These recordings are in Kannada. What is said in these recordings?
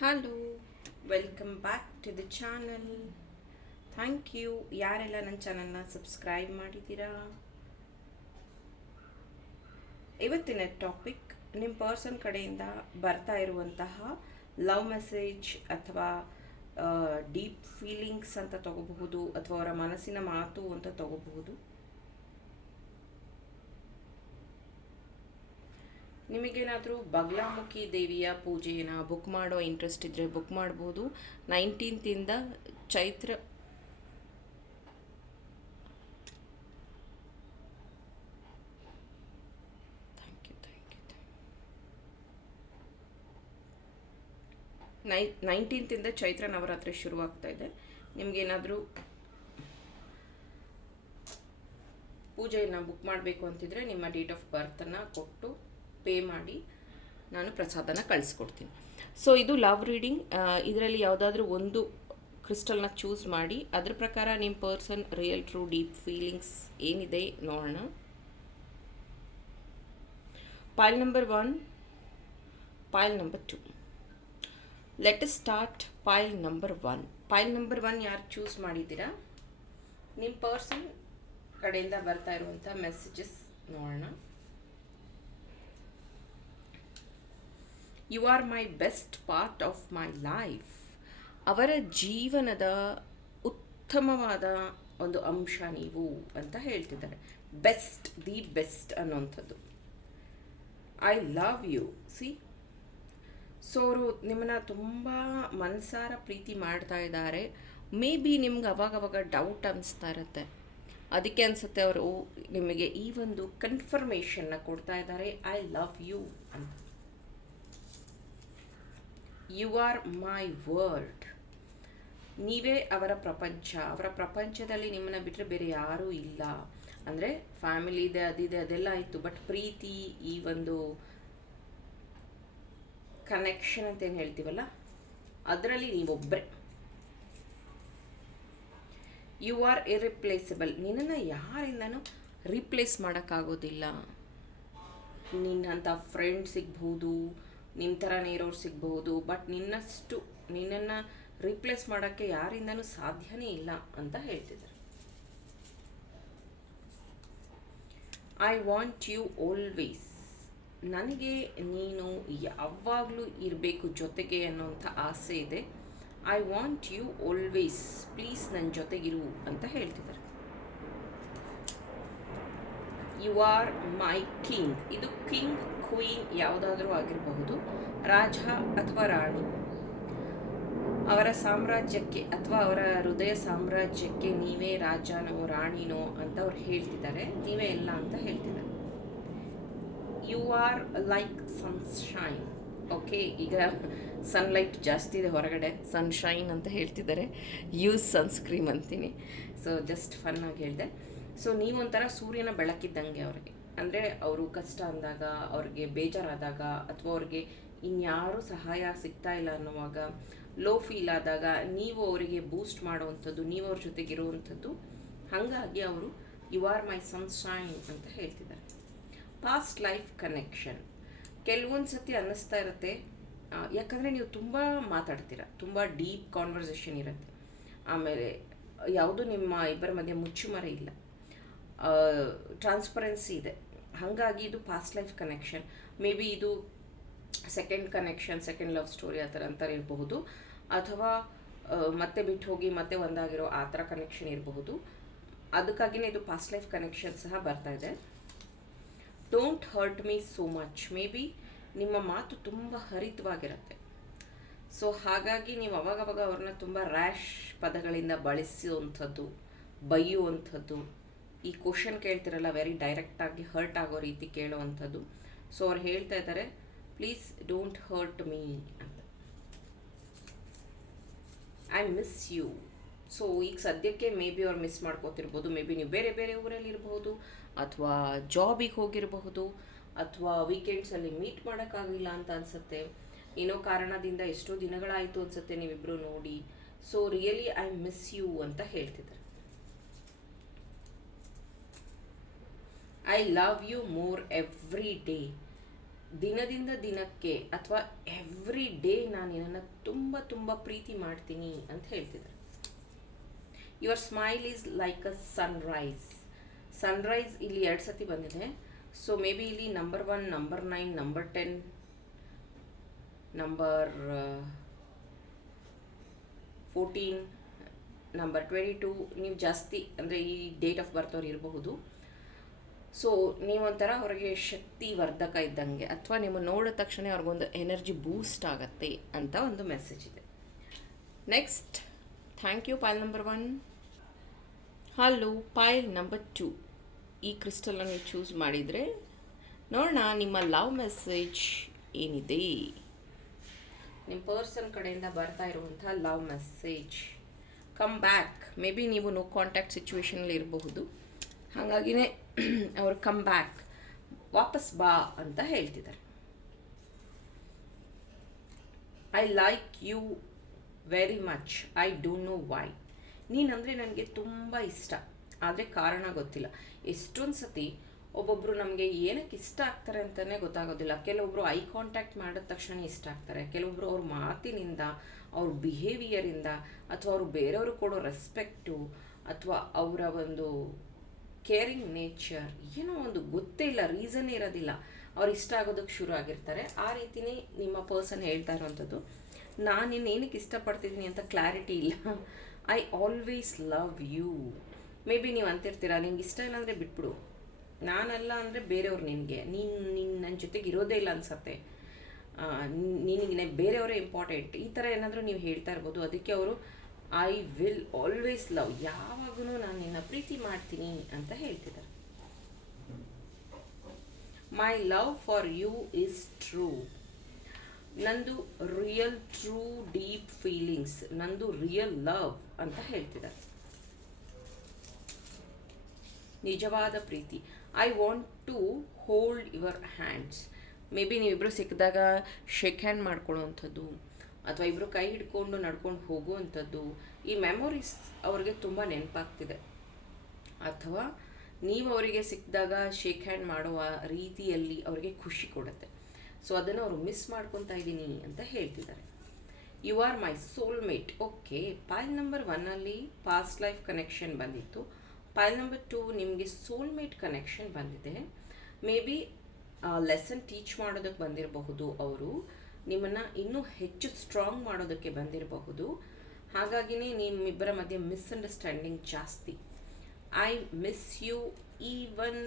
Hello, welcome back to the channel. Thank you ಯಾರೆಲ್ಲ ನನ್ನ ಚಾನಲ್ನ ಸಬ್ಸ್ಕ್ರೈಬ್ ಮಾಡಿದ್ದೀರಾ. ಇವತ್ತಿನ ಟಾಪಿಕ್ ನಿಮ್ಮ ಪರ್ಸನ್ ಕಡೆಯಿಂದ ಬರ್ತಾ ಇರುವಂತಹ ಲವ್ ಮೆಸೇಜ್ ಅಥವಾ ಡೀಪ್ ಫೀಲಿಂಗ್ಸ್ ಅಂತ ತಗೋಬಹುದು, ಅಥವಾ ಅವರ ಮನಸ್ಸಿನ ಮಾತು ಅಂತ ತಗೋಬಹುದು. ನಿಮಗೇನಾದರೂ ಬಗ್ಲಾಮುಖಿ ದೇವಿಯ ಪೂಜೆಯನ್ನು ಬುಕ್ ಮಾಡೋ ಇಂಟ್ರೆಸ್ಟ್ ಇದ್ದರೆ ಬುಕ್ ಮಾಡ್ಬೋದು. 19th Chaitra thank you 19th Chaitra Navaratri ಶುರುವಾಗ್ತಾ ಇದೆ. ನಿಮಗೇನಾದರೂ ಪೂಜೆಯನ್ನು ಬುಕ್ ಮಾಡಬೇಕು ಅಂತಿದ್ರೆ ನಿಮ್ಮ ಡೇಟ್ ಆಫ್ ಬರ್ತನ್ನು ಕೊಟ್ಟು ಪೇ ಮಾಡಿ ನಾನು ಪ್ರಸಾದನ ಕಳಿಸ್ಕೊಡ್ತೀನಿ. ಸೊ ಇದು ಲವ್ ರೀಡಿಂಗ್. ಇದರಲ್ಲಿ ಯಾವುದಾದ್ರೂ ಒಂದು ಕ್ರಿಸ್ಟಲ್ನ ಚೂಸ್ ಮಾಡಿ ಅದ್ರ ಪ್ರಕಾರ ನಿಮ್ಮ person real true deep feelings ಏನಿದೆ ನೋಡೋಣ. ಪೈಲ್ number 1, ಪೈಲ್ number 2. Let us start ಪೈಲ್ number 1. ಪೈಲ್ number 1 ಯಾರು ಚೂಸ್ ಮಾಡಿದ್ದೀರಾ, ನಿಮ್ಮ ಪರ್ಸನ್ ಕಡೆಯಿಂದ ಬರ್ತಾ ಇರುವಂಥ ಮೆಸೇಜಸ್ ನೋಡೋಣ. You are my best part of my life. ಅವರ ಜೀವನದ ಉತ್ತಮವಾದ ಒಂದು ಅಂಶ ನೀವು ಅಂತ ಹೇಳ್ತಿದ್ದಾರೆ. ಬೆಸ್ಟ್, ದಿ ಬೆಸ್ಟ್ ಅನ್ನೋಂಥದ್ದು. I love you. See, so ಅವರು ನಿಮ್ಮನ್ನ ತುಂಬ ಮನಸಾರ ಪ್ರೀತಿ ಮಾಡ್ತಾ ಇದ್ದಾರೆ. ಮೇ ಬಿ ನಿಮ್ಗೆ ಅವಾಗವಾಗ ಡೌಟ್ ಅನಿಸ್ತಾ ಇರುತ್ತೆ. ಅದಕ್ಕೆ ಅನಿಸುತ್ತೆ ಅವರು ನಿಮಗೆ ಈ ಒಂದು ಕನ್ಫರ್ಮೇಷನ್ನ ಕೊಡ್ತಾ ಇದ್ದಾರೆ, ಐ ಲವ್ ಯು ಅಂತ. You are my world. ನೀವೇ ಅವರ ಪ್ರಪಂಚ. ಅವರ ಪ್ರಪಂಚದಲ್ಲಿ ನಿಮ್ಮನ್ನು ಬಿಟ್ಟರೆ ಬೇರೆ ಯಾರೂ ಇಲ್ಲ. ಅಂದರೆ ಫ್ಯಾಮಿಲಿ ಇದೆ, ಅದಿದೆ, ಅದೆಲ್ಲ ಆಯಿತು, ಬಟ್ ಪ್ರೀತಿ, ಈ ಒಂದು ಕನೆಕ್ಷನ್ ಅಂತ ಏನು ಹೇಳ್ತೀವಲ್ಲ, ಅದರಲ್ಲಿ ನೀವೊಬ್ಬರೇ. You are ಇರಿಪ್ಲೇಸಬಲ್. ನಿನ್ನನ್ನು ಯಾರಿಂದನೂ ರೀಪ್ಲೇಸ್ ಮಾಡೋಕ್ಕಾಗೋದಿಲ್ಲ. ನಿನ್ನಂಥ ಫ್ರೆಂಡ್ ಸಿಗ್ಬೋದು, ನಿಮ್ಮ ಥರನೇ ಇರೋರು ಸಿಗ್ಬಹುದು, ಬಟ್ ನಿನ್ನನ್ನು ರೀಪ್ಲೇಸ್ ಮಾಡೋಕ್ಕೆ ಯಾರಿಂದನೂ ಸಾಧ್ಯನೇ ಇಲ್ಲ ಅಂತ ಹೇಳ್ತಿದ್ದಾರೆ. I want you always. ನನಗೆ ನೀನು ಯಾವಾಗಲೂ ಇರಬೇಕು ಜೊತೆಗೆ ಅನ್ನೋಂಥ ಆಸೆ ಇದೆ. I want you always, please ನನ್ನ ಜೊತೆಗಿರು ಅಂತ ಹೇಳ್ತಿದ್ದಾರೆ. You are my king. ಇದು ಕಿಂಗ್, ಕ್ವೀನ್ ಯಾವುದಾದ್ರೂ ಆಗಿರಬಹುದು, ರಾಜ ಅಥವಾ ರಾಣಿ. ಅವರ ಸಾಮ್ರಾಜ್ಯಕ್ಕೆ ಅಥವಾ ಅವರ ಹೃದಯ ಸಾಮ್ರಾಜ್ಯಕ್ಕೆ ನೀವೇ ರಾಜನೋ ರಾಣಿನೋ ಅಂತ ಅವ್ರು ಹೇಳ್ತಿದ್ದಾರೆ. ನೀವೇ ಎಲ್ಲ ಅಂತ ಹೇಳ್ತಿದ್ದಾರೆ. You are like sunshine. Okay, ಈಗ ಸನ್ಲೈಟ್ ಜಾಸ್ತಿ ಇದೆ ಹೊರಗಡೆ, ಸನ್ಶೈನ್ ಅಂತ ಹೇಳ್ತಿದ್ದಾರೆ. ಯೂಸ್ ಸನ್ಸ್ಕ್ರೀಮ್ ಅಂತೀನಿ. ಸೊ ಜಸ್ಟ್ ಫನ್ನಾಗಿ ಹೇಳಿದೆ. ಸೊ ನೀವೊಂಥರ ಸೂರ್ಯನ ಬೆಳಕಿದ್ದಂಗೆ ಅವ್ರಿಗೆ. ಅಂದರೆ ಅವರು ಕಷ್ಟ ಅಂದಾಗ, ಅವ್ರಿಗೆ ಬೇಜಾರಾದಾಗ, ಅಥವಾ ಅವ್ರಿಗೆ ಇನ್ಯಾರೂ ಸಹಾಯ ಸಿಗ್ತಾ ಇಲ್ಲ ಅನ್ನುವಾಗ, ಲೋ ಫೀಲ್ ಆದಾಗ ನೀವು ಅವರಿಗೆ ಬೂಸ್ಟ್ ಮಾಡುವಂಥದ್ದು, ನೀವು ಅವ್ರ ಜೊತೆಗಿರುವಂಥದ್ದು. ಹಾಗಾಗಿ ಅವರು ಯು ಆರ್ ಮೈ ಸನ್ಶೈನ್ ಅಂತ ಹೇಳ್ತಿದ್ದಾರೆ. Past life connection. ಕೆಲವೊಂದು ಸತಿ ಅನ್ನಿಸ್ತಾ ಇರುತ್ತೆ, ಯಾಕಂದರೆ ನೀವು ತುಂಬ ಮಾತಾಡ್ತೀರ, ತುಂಬ ಡೀಪ್ ಕಾನ್ವರ್ಸೇಷನ್ ಇರುತ್ತೆ. ಆಮೇಲೆ ಯಾವುದು ನಿಮ್ಮ ಇಬ್ಬರ ಮಧ್ಯೆ ಮುಚ್ಚುಮರೆ ಇಲ್ಲ, ಟ್ರಾನ್ಸ್ಪರೆನ್ಸಿ ಇದೆ. ಹಾಗಾಗಿ ಇದು past life connection. Maybe ಇದು second connection, second love story ಆ ಥರ ಅಂತಾರೆ ಇರಬಹುದು, ಅಥವಾ ಮತ್ತೆ ಬಿಟ್ಟು ಹೋಗಿ ಮತ್ತೆ ಒಂದಾಗಿರೋ ಆ ಥರ ಕನೆಕ್ಷನ್ ಇರಬಹುದು. ಅದಕ್ಕಾಗಿಯೇ ಇದು ಪಾಸ್ಟ್ ಲೈಫ್ ಕನೆಕ್ಷನ್ ಸಹ ಬರ್ತಾ ಇದೆ. Don't hurt me so much. May be ನಿಮ್ಮ ಮಾತು ತುಂಬ ಹರಿತವಾಗಿರುತ್ತೆ. ಸೊ ಹಾಗಾಗಿ ನೀವು ಅವಾಗವಾಗ ಅವ್ರನ್ನ ತುಂಬ ರ್ಯಾಶ್ ಪದಗಳಿಂದ ಬಳಸುವಂಥದ್ದು, ಬೈಯುವಂಥದ್ದು, ಈ ಕ್ವಶನ್ ಕೇಳ್ತಿರಲ್ಲ ವೆರಿ ಡೈರೆಕ್ಟಾಗಿ ಹರ್ಟ್ ಆಗೋ ರೀತಿ ಕೇಳುವಂಥದ್ದು. ಸೊ ಅವ್ರು ಹೇಳ್ತಾ ಇದ್ದಾರೆ, ಪ್ಲೀಸ್ ಡೋಂಟ್ ಹರ್ಟ್ ಮೀ ಅಂತ. I miss you. ಸೊ ಈಗ ಸದ್ಯಕ್ಕೆ ಮೇ ಬಿ ಅವ್ರು ಮಿಸ್ ಮಾಡ್ಕೋತಿರ್ಬೋದು. ಮೇ ಬಿ ನೀವು ಬೇರೆ ಬೇರೆ ಊರಲ್ಲಿ ಇರಬಹುದು, ಅಥವಾ ಜಾಬಿಗೆ ಹೋಗಿರಬಹುದು, ಅಥವಾ ವೀಕೆಂಡ್ಸಲ್ಲಿ ಮೀಟ್ ಮಾಡೋಕ್ಕಾಗಿಲ್ಲ ಅಂತ ಅನಿಸುತ್ತೆ. ಏನೋ ಕಾರಣದಿಂದ ಎಷ್ಟೋ ದಿನಗಳಾಯಿತು ಅನಿಸುತ್ತೆ ನೀವಿಬ್ಬರು ನೋಡಿ. So really I miss you ಅಂತ ಹೇಳ್ತಿದ್ದಾರೆ. I love you more every day. ದಿನದಿಂದ ದಿನಕ್ಕೆ ಅಥವಾ ಎವ್ರಿ ಡೇ ನಾನು ನಿನ್ನನ್ನು ತುಂಬ ತುಂಬ ಪ್ರೀತಿ ಮಾಡ್ತೀನಿ ಅಂತ ಹೇಳ್ತಿದ್ದಾರೆ. Your smile is like a Sunrise. Sunrise ಇಲ್ಲಿ 2 ಸತಿ ಬಂದಿದೆ. ಸೊ ಮೇ ಬಿ ಇಲ್ಲಿ number 1, number 9, number 10, number 14, number 22 ನೀವು ಜಾಸ್ತಿ ಅಂದರೆ ಈ ಡೇಟ್ ಆಫ್ ಬರ್ತ್ ಅವ್ರು ಇರಬಹುದು. ಸೊ ನೀವೊಂಥರ ಅವ್ರಿಗೆ ಶಕ್ತಿ ವರ್ಧಕ ಇದ್ದಂಗೆ, ಅಥವಾ ನೀವು ನೋಡಿದ ತಕ್ಷಣ ಅವ್ರಿಗೊಂದು ಎನರ್ಜಿ ಬೂಸ್ಟ್ ಆಗುತ್ತೆ ಅಂತ ಒಂದು ಮೆಸೇಜ್ ಇದೆ. Next, thank you file number 1. Hello file number 2. ಈ ಕ್ರಿಸ್ಟಲನ್ನು ನೀವು ಚೂಸ್ ಮಾಡಿದರೆ ನೋಡೋಣ ನಿಮ್ಮ ಲವ್ ಮೆಸೇಜ್ ಏನಿದೆ. ನಿಮ್ಮ ಪರ್ಸನ್ ಕಡೆಯಿಂದ ಬರ್ತಾ ಇರುವಂಥ love message, come back. Maybe ನೀವು ನೋ ಕಾಂಟ್ಯಾಕ್ಟ್ ಸಿಚುವೇಶನಲ್ಲಿ ಇರಬಹುದು, ಹಾಗಾಗಿನೇ ಅವರು ಕಮ್ ಬ್ಯಾಕ್, ವಾಪಸ್ ಬಾ ಅಂತ ಹೇಳ್ತಿದ್ದಾರೆ. I like you very much, I don't know why. ನೀನಂದರೆ ನನಗೆ ತುಂಬ ಇಷ್ಟ, ಆದರೆ ಕಾರಣ ಗೊತ್ತಿಲ್ಲ. ಎಷ್ಟೊಂದು ಸತಿ ಒಬ್ಬೊಬ್ಬರು ನಮಗೆ ಏನಕ್ಕೆ ಇಷ್ಟ ಆಗ್ತಾರೆ ಅಂತಲೇ ಗೊತ್ತಾಗೋದಿಲ್ಲ. ಕೆಲವೊಬ್ಬರು ಐ ಕಾಂಟ್ಯಾಕ್ಟ್ ಮಾಡಿದ ತಕ್ಷಣ ಇಷ್ಟ ಆಗ್ತಾರೆ, ಕೆಲವೊಬ್ಬರು ಅವ್ರ ಮಾತಿನಿಂದ, ಅವ್ರ ಬಿಹೇವಿಯರಿಂದ, ಅಥವಾ ಅವರು ಬೇರೆಯವರು ಕೊಡೋ ರೆಸ್ಪೆಕ್ಟು, ಅಥವಾ ಅವರ ಒಂದು ಕೇರಿಂಗ್ ನೇಚರ್, ಏನೋ ಒಂದು ಗೊತ್ತೇ ಇಲ್ಲ, ರೀಸನ್ನೇ ಇರೋದಿಲ್ಲ, ಅವ್ರು ಇಷ್ಟ ಆಗೋದಕ್ಕೆ ಶುರು ಆಗಿರ್ತಾರೆ. ಆ ರೀತಿಯೇ ನಿಮ್ಮ ಪರ್ಸನ್ ಹೇಳ್ತಾ ಇರೋವಂಥದ್ದು. ನಾನು ಇನ್ನೇನಕ್ಕೆ ಇಷ್ಟಪಡ್ತಿದ್ದೀನಿ ಅಂತ ಕ್ಲಾರಿಟಿ ಇಲ್ಲ. I always love you. Maybe ನೀವು ಅಂತಿರ್ತೀರಾ, ನಿಂಗೆ ಇಷ್ಟ ಇಲ್ಲ ಅಂದರೆ ಬಿಟ್ಬಿಡು, ನಾನಲ್ಲ ಅಂದರೆ ಬೇರೆಯವ್ರು ನಿನಗೆ, ನೀನು ನನ್ನ ಜೊತೆಗೆ ಇರೋದೇ ಇಲ್ಲ ಅನ್ಸತ್ತೆ, ನಿನಗೆ ಬೇರೆಯವರೇ ಇಂಪಾರ್ಟೆಂಟ್, ಈ ಥರ ಏನಾದರೂ ನೀವು ಹೇಳ್ತಾ ಇರ್ಬೋದು. ಅದಕ್ಕೆ ಅವರು ಐ ವಿಲ್ ಆಲ್ವೇಸ್ ಲವ್, ಯಾವಾಗೂ ನಾನು ನಿನ್ನ ಪ್ರೀತಿ ಮಾಡ್ತೀನಿ ಅಂತ ಹೇಳ್ತಿದ್ದಾರೆ. My love for you is true. ನಂದು ರಿಯಲ್ ಟ್ರೂ ಡೀಪ್ ಫೀಲಿಂಗ್ಸ್, ನಂದು ರಿಯಲ್ ಲವ್ ಅಂತ ಹೇಳ್ತಿದ್ದಾರೆ. ನಿಜವಾದ ಪ್ರೀತಿ. I want to hold your hands. Maybe ನೀವಿಬ್ಬರು ಸಿಕ್ಕಿದಾಗ ಶೇಕ್ ಹ್ಯಾಂಡ್ ಮಾಡ್ಕೊಳ್ಳೋವಂಥದ್ದು, ಅಥವಾ ಇಬ್ಬರು ಕೈ ಹಿಡ್ಕೊಂಡು ನಡ್ಕೊಂಡು ಹೋಗುವಂಥದ್ದು, ಈ ಮೆಮೊರೀಸ್ ಅವ್ರಿಗೆ ತುಂಬ ನೆನಪಾಗ್ತಿದೆ. ಅಥವಾ ನೀವು ಅವರಿಗೆ ಸಿಕ್ಕಿದಾಗ ಶೇಕ್ ಹ್ಯಾಂಡ್ ಮಾಡುವ ರೀತಿಯಲ್ಲಿ ಅವರಿಗೆ ಖುಷಿ ಕೊಡುತ್ತೆ. ಸೊ ಅದನ್ನು ಅವರು ಮಿಸ್ ಮಾಡ್ಕೊತಾ ಇದ್ದೀನಿ ಅಂತ ಹೇಳ್ತಿದ್ದಾರೆ. You are my soulmate. Okay, pile number 1 past life connection ಬಂದಿತ್ತು. ಪೈಲ್ ನಂಬರ್ 2 ನಿಮಗೆ ಸೋಲ್ಮೇಟ್ ಕನೆಕ್ಷನ್ ಬಂದಿದೆ. ಮೇ ಬಿ ಲೆಸನ್ ಟೀಚ್ ಮಾಡೋದಕ್ಕೆ ಬಂದಿರಬಹುದು, ಅವರು ನಿಮ್ಮನ್ನು ಇನ್ನೂ ಹೆಚ್ಚು ಸ್ಟ್ರಾಂಗ್ ಮಾಡೋದಕ್ಕೆ ಬಂದಿರಬಹುದು. ಹಾಗಾಗಿನೇ ನಿಮ್ಮಿಬ್ಬರ ಮಧ್ಯೆ ಮಿಸ್ಅಂಡರ್ಸ್ಟ್ಯಾಂಡಿಂಗ್ ಜಾಸ್ತಿ. I miss you even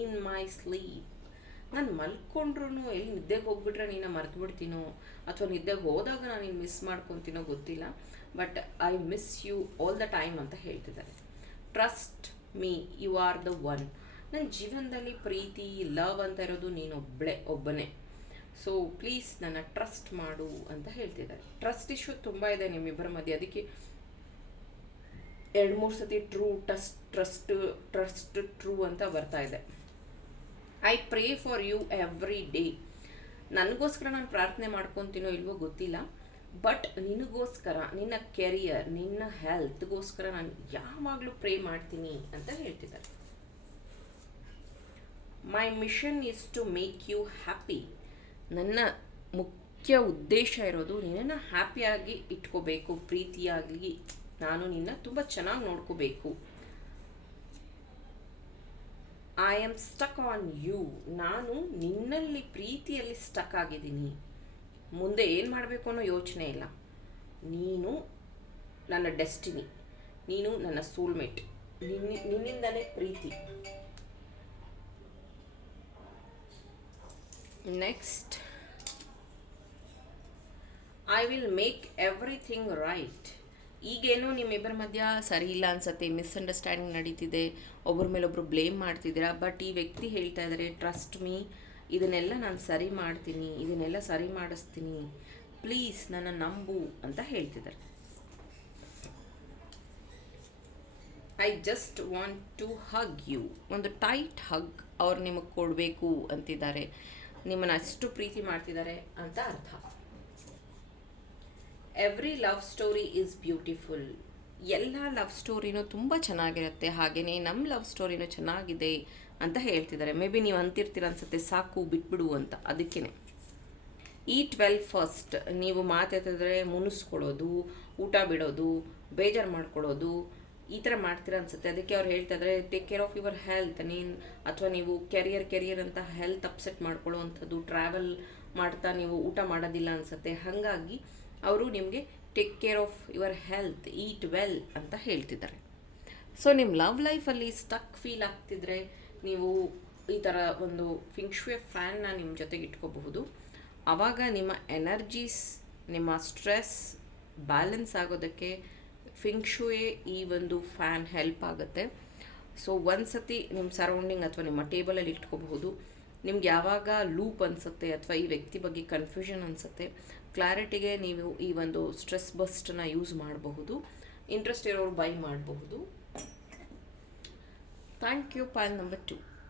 in my sleep. ನಾನು ಮಲ್ಕೊಂಡ್ರೂ ಎಲ್ಲಿ ನಿದ್ದೆಗೆ ಹೋಗ್ಬಿಟ್ರೆ ನೀನು ಮರ್ತು ಬಿಡ್ತೀನೋ, ಅಥವಾ ನಿದ್ದೆಗೆ ಹೋದಾಗ ನಾನು ನೀನು ಮಿಸ್ ಮಾಡ್ಕೊತೀನೋ ಗೊತ್ತಿಲ್ಲ, but I miss you all the time ಅಂತ ಹೇಳ್ತಿದ್ದಾರೆ. Trust me, you are the one. ನನ್ನ ಜೀವನದಲ್ಲಿ ಪ್ರೀತಿ, ಲವ್ ಅಂತ ಇರೋದು ಒಬ್ಬನೇ. ಸೊ ಪ್ಲೀಸ್ ನನ್ನ ಟ್ರಸ್ಟ್ ಮಾಡು ಅಂತ ಹೇಳ್ತಿದ್ದಾರೆ. ಟ್ರಸ್ಟ್ ಇಶ್ಯೂ ತುಂಬ ಇದೆ ನಿಮ್ಮಿಬ್ಬರ ಮಧ್ಯೆ, ಅದಕ್ಕೆ 2-3 ಸತಿ ಟ್ರಸ್ಟ್ ಟ್ರೂ ಅಂತ ಬರ್ತಾ ಇದೆ. I pray for you every day. ನನಗೋಸ್ಕರ ನಾನು ಪ್ರಾರ್ಥನೆ ಮಾಡ್ಕೊತೀನೋ ಇಲ್ವೋ ಗೊತ್ತಿಲ್ಲ, ಬಟ್ ನಿನಗೋಸ್ಕರ, ನಿನ್ನ ಕೆರಿಯರ್, ನಿನ್ನ ಹೆಲ್ತ್ಗೋಸ್ಕರ ನಾನು ಯಾವಾಗಲೂ ಪ್ರೇ ಮಾಡ್ತೀನಿ ಅಂತ ಹೇಳ್ತಿದ್ದಾರೆ. My mission is to make you happy. ನನ್ನ ಮುಖ್ಯ ಉದ್ದೇಶ ಇರೋದು ನಿನ್ನನ್ನು ಹ್ಯಾಪಿಯಾಗಿ ಇಟ್ಕೋಬೇಕು, ಪ್ರೀತಿಯಾಗಲಿ ನಾನು ನಿನ್ನ ತುಂಬ ಚೆನ್ನಾಗಿ ನೋಡ್ಕೋಬೇಕು. I am stuck on you. ನಾನು ನಿನ್ನಲ್ಲಿ ಪ್ರೀತಿಯಲ್ಲಿ ಸ್ಟಕ್ ಆಗಿದ್ದೀನಿ, ಮುಂದೆ ಏನು ಮಾಡಬೇಕು ಅನ್ನೋ ಯೋಚನೆ ಇಲ್ಲ. ನೀನು ನನ್ನ ಡೆಸ್ಟಿನಿ, ನೀನು ನನ್ನ ಸೋಲ್ಮೇಟ್, ನಿನ್ನಿಂದಲೇ ಪ್ರೀತಿ. Next, I will make everything right. ಈಗೇನೋ ನಿಮ್ಮಿಬ್ಬರ ಮಧ್ಯ ಸರಿ ಇಲ್ಲ ಅನ್ಸತ್ತೆ, ಮಿಸ್ಅಂಡರ್ಸ್ಟ್ಯಾಂಡಿಂಗ್ ನಡೀತಿದೆ, ಒಬ್ಬರ ಮೇಲೊಬ್ಬರು ಬ್ಲೇಮ್ ಮಾಡ್ತಿದ್ದೀರಾ. ಬಟ್ ಈ ವ್ಯಕ್ತಿ ಹೇಳ್ತಾ ಇದ್ದಾರೆ, ಟ್ರಸ್ಟ್ ಮೀ, ಇದನ್ನೆಲ್ಲ ನಾನು ಸರಿ ಮಾಡ್ತೀನಿ, ಇದನ್ನೆಲ್ಲ ಸರಿ ಮಾಡಿಸ್ತೀನಿ, ಪ್ಲೀಸ್ ನನ್ನ ನಂಬು ಅಂತ ಹೇಳ್ತಿದ್ದಾರೆ. I just want to hug you. ಒಂದು ಟೈಟ್ ಹಗ್ ಅವ್ರು ನಿಮಗೆ ಕೊಡಬೇಕು ಅಂತಿದ್ದಾರೆ, ನಿಮ್ಮನ್ನು ಅಷ್ಟು ಪ್ರೀತಿ ಮಾಡ್ತಿದ್ದಾರೆ ಅಂತ ಅರ್ಥ. Every love story is beautiful. ಎಲ್ಲ ಲವ್ ಸ್ಟೋರಿನೂ ತುಂಬ ಚೆನ್ನಾಗಿರುತ್ತೆ, ಹಾಗೆಯೇ ನಮ್ಮ ಲವ್ ಸ್ಟೋರಿನೂ ಚೆನ್ನಾಗಿದೆ ಅಂತ ಹೇಳ್ತಿದ್ದಾರೆ. ಮೇ ಬಿ ನೀವು ಅಂತಿರ್ತೀರ ಅನ್ಸುತ್ತೆ ಸಾಕು ಬಿಟ್ಬಿಡು ಅಂತ, ಅದಕ್ಕೇ. ಈಟ್ ವೆಲ್ ಫಸ್ಟ್, ನೀವು ಮಾತಾಡಿದ್ರೆ ಮುನಿಸ್ಕೊಳ್ಳೋದು, ಊಟ ಬಿಡೋದು, ಬೇಜಾರು ಮಾಡ್ಕೊಳ್ಳೋದು, ಈ ಥರ ಮಾಡ್ತೀರ ಅನ್ಸುತ್ತೆ. ಅದಕ್ಕೆ ಅವ್ರು ಹೇಳ್ತಾ ಇದ್ದಾರೆ take care of your health. ಅಥವಾ ನೀವು ಕೆರಿಯರ್ ಅಂತ ಹೆಲ್ತ್ ಅಪ್ಸೆಟ್ ಮಾಡ್ಕೊಳ್ಳೋವಂಥದ್ದು, ಟ್ರಾವೆಲ್ ಮಾಡ್ತಾ ನೀವು ಊಟ ಮಾಡೋದಿಲ್ಲ ಅನ್ಸುತ್ತೆ. ಹಾಗಾಗಿ ಅವರು ನಿಮಗೆ take care of your health, eat well ಅಂತ ಹೇಳ್ತಿದ್ದಾರೆ. ಸೊ ನಿಮ್ಮ ಲವ್ ಲೈಫಲ್ಲಿ ಸ್ಟಕ್ ಫೀಲ್ ಆಗ್ತಿದ್ರೆ ನೀವು ಈ ಥರ ಒಂದು ಫಿಂಗ್ಶುವೆ ಫ್ಯಾನ್ನ ನಿಮ್ಮ ಜೊತೆಗೆ ಇಟ್ಕೋಬಹುದು. ಆವಾಗ ನಿಮ್ಮ ಎನರ್ಜೀಸ್, ನಿಮ್ಮ ಸ್ಟ್ರೆಸ್ ಬ್ಯಾಲೆನ್ಸ್ ಆಗೋದಕ್ಕೆ ಫಿಂಗ್ಶುವೆ ಈ ಒಂದು ಫ್ಯಾನ್ ಹೆಲ್ಪ್ ಆಗುತ್ತೆ. ಸೊ ಒಂದು ಸತಿ ನಿಮ್ಮ ಸರೌಂಡಿಂಗ್ ಅಥವಾ ನಿಮ್ಮ ಟೇಬಲಲ್ಲಿ ಇಟ್ಕೋಬಹುದು. ನಿಮ್ಗೆ ಯಾವಾಗ ಲೂಪ್ ಅನಿಸುತ್ತೆ ಅಥವಾ ಈ ವ್ಯಕ್ತಿ ಬಗ್ಗೆ ಕನ್ಫ್ಯೂಷನ್ ಅನಿಸುತ್ತೆ, ಕ್ಲಾರಿಟಿಗೆ ನೀವು ಈ ಒಂದು ಸ್ಟ್ರೆಸ್ ಬಸ್ಟನ್ನ ಯೂಸ್ ಮಾಡಬಹುದು. ಇಂಟ್ರೆಸ್ಟ್ ಇರೋರು ಬೈ ಮಾಡಬಹುದು. Thank you. ಪಾಲ್ ನಂಬರ್ 2.